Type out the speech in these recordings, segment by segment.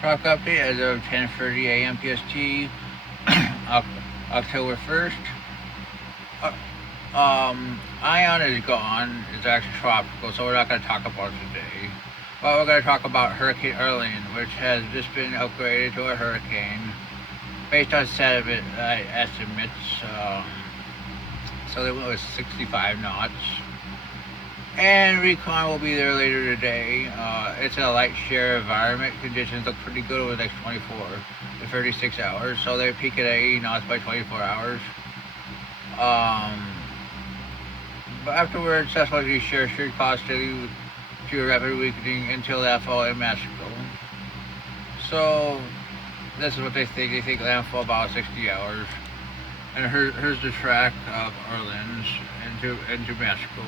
Truck update as of 10:30 a.m. PST, October 1st. Ion is gone. It's actually tropical, so we're not going to talk about it today. But we're going to talk about Hurricane Orlenes, which has just been upgraded to a hurricane based on sediment estimates. So they went with 65 knots. And recon will be there later today. It's a light shear environment. Conditions look pretty good over the next 24 to 36 hours. So they peak at 80 knots by 24 hours. But afterwards, that's why these shares should cause steady to rapid weakening until landfall in Mexico. So this is what they think. They think landfall about 60 hours. And here's the track of Orlenes into Mexico.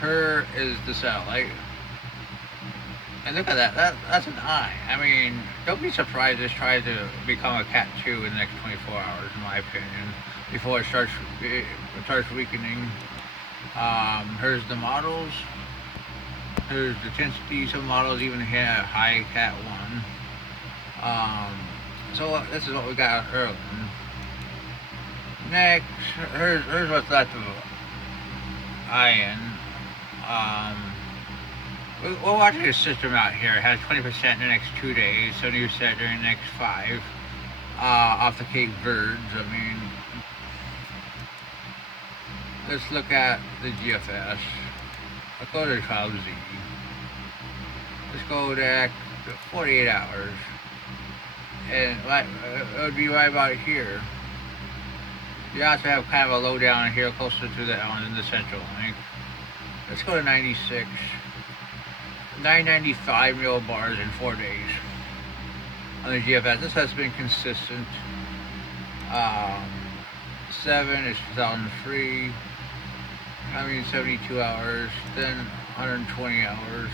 Here is the satellite. And look at that. That's an eye. I mean, don't be surprised this tries to become a Cat 2 in the next 24 hours, in my opinion, before it starts weakening. Here's the models. Here's the intensity. Some models even have high Cat 1. So this is what we got early. Next, here's what's left of iron. We're watching a system out here. It has 20% in the next 2 days, 70% during the next 5. Off the Cape Verdes. I mean, let's look at the GFS. Let's go to Cloud Z. Let's go to 48 hours. And it would be right about here. You also have kind of a low down here closer to the island in the central link. Let's go to 96. 995 millibars in 4 days on the GFS. This has been consistent. 7 is 2003. 72 hours. Then 120 hours.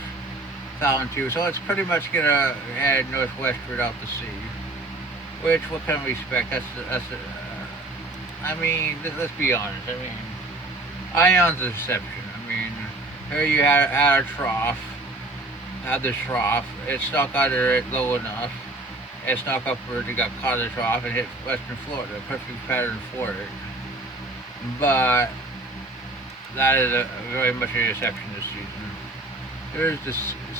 1002. So it's pretty much gonna head northwestward out to sea. Which, what can we expect? Let's be honest. Ion's a deception. Here you had a trough. Had the trough. It snuck under it low enough. It snuck upward. It got caught in the trough and hit Western Florida. Perfect pattern for it. But that is very much a deception this season. There's the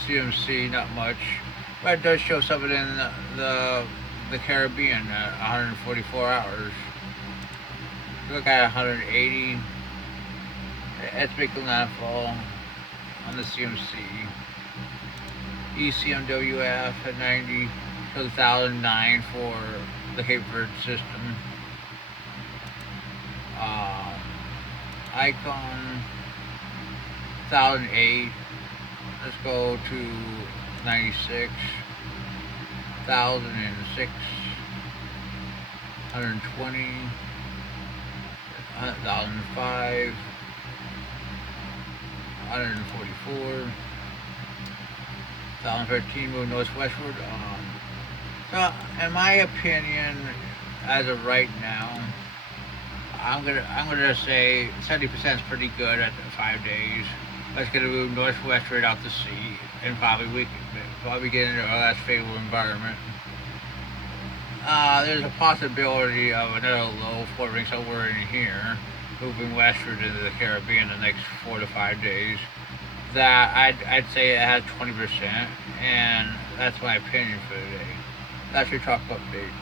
CMC, not much, but it does show something in the Caribbean at 144 hours. Look at 180. It's making landfall on the CMC. ECMWF at 90 to 1009 for the Cape Verde system. Icon 1008. Let's go to 96. 1006. 120. 1005. 144. 2013 moved northwestward. So in my opinion, as of right now, I'm gonna say 70% is pretty good at 5 days. That's gonna move northwestward out to sea and probably get into a less favorable environment. There's a possibility of another low forming somewhere in here, moving westward into the Caribbean the next 4 to 5 days. That I'd say it has 20%, and that's my opinion for today. That's your talk update.